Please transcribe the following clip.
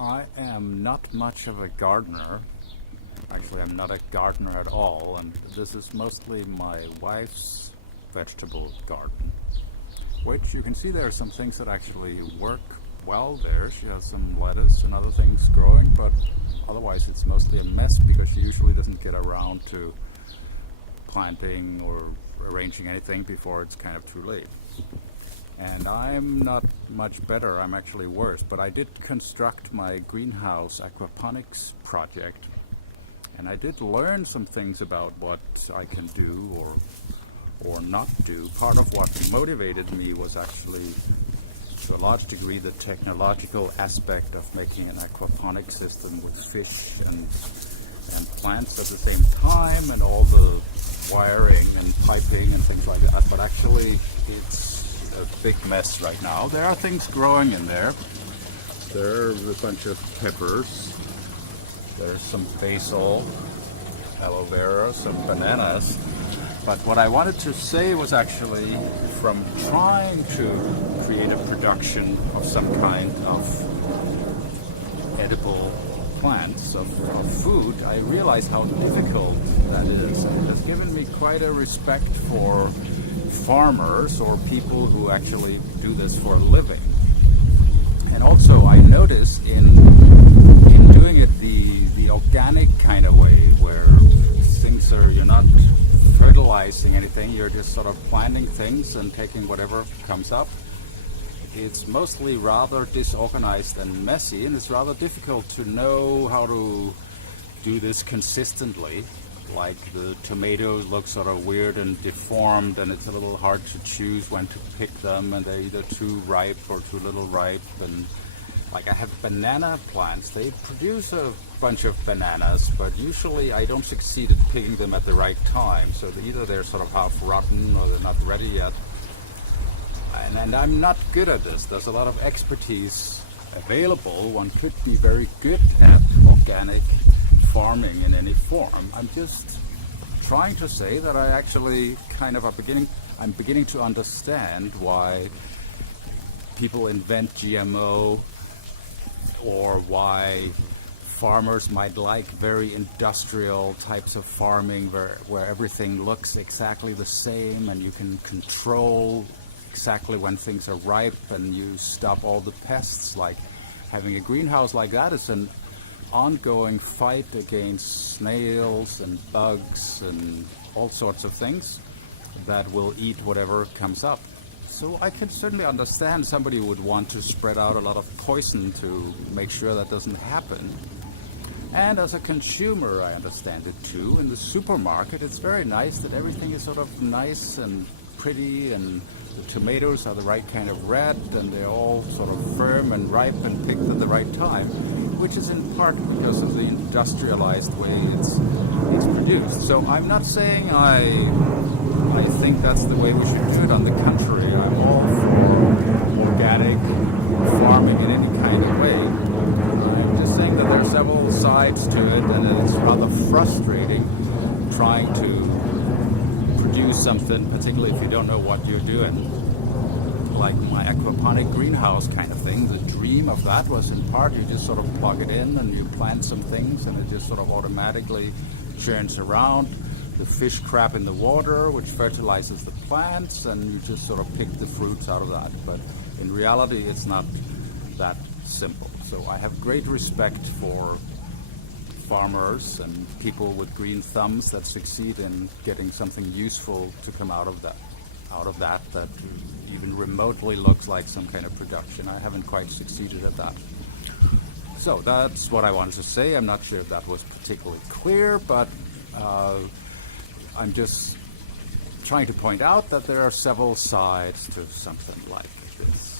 I am not much of a gardener. Actually, I'm not a gardener at all, and this is mostly my wife's vegetable garden, which you can see there are some things that actually work well there. She has some lettuce and other things growing, but otherwise it's mostly a mess because she usually doesn't get around to planting or arranging anything before it's kind of too late. And I'm not much better, I'm actually worse, but I did construct my greenhouse aquaponics project, and I did learn some things about what I can do or not do. Part of what motivated me was actually, to a large degree, the technological aspect of making an aquaponic system with fish and plants at the same time, and all the wiring and piping and things like that. But actually, it's a big mess right now. There are things growing in there. There's a bunch of peppers. There's some basil, aloe vera, some bananas. But what I wanted to say was actually, from trying to create a production of some kind of edible plants, of food, I realized how difficult that is. And it has given me quite a respect for farmers or people who actually do this for a living. And also I notice in doing it the organic kind of way, where things are, you're not fertilizing anything, you're just sort of planting things and taking whatever comes up. It's mostly rather disorganized and messy, and it's rather difficult to know how to do this consistently. Like the tomatoes look sort of weird and deformed, and it's a little hard to choose when to pick them, and they're either too ripe or too little ripe. And like I have banana plants, they produce a bunch of bananas, but usually I don't succeed at picking them at the right time. So either they're sort of half rotten or they're not ready yet. And I'm not good at this. There's a lot of expertise available. One could be very good at organic farming in any form. I'm just trying to say that I actually I'm beginning to understand why people invent GMO, or why farmers might like very industrial types of farming where everything looks exactly the same and you can control exactly when things are ripe and you stop all the pests. Like having a greenhouse like that is an ongoing fight against snails and bugs and all sorts of things that will eat whatever comes up. So I can certainly understand somebody would want to spread out a lot of poison to make sure that doesn't happen. And as a consumer, I understand it too. In the supermarket, it's very nice that everything is sort of nice and pretty, and the tomatoes are the right kind of red, and they're all sort of firm and ripe and picked at the right time, which is in part because of the industrialized way it's produced. So I'm not saying I think that's the way we should do it. On the contrary, I'm all for organic farming in any kind of way. I'm just saying that there are several sides to it, and it's rather frustrating trying to produce something, particularly if you don't know what you're doing. Like my aquaponic greenhouse kind of thing, the dream of that was in part you just sort of plug it in and you plant some things and it just sort of automatically churns around. The fish crap in the water, which fertilizes the plants, and you just sort of pick the fruits out of that. But in reality, it's not that simple. So I have great respect for farmers and people with green thumbs that succeed in getting something useful to come out of that even remotely looks like some kind of production. I haven't quite succeeded at that. So that's what I wanted to say. I'm not sure if that was particularly clear, but I'm just trying to point out that there are several sides to something like this.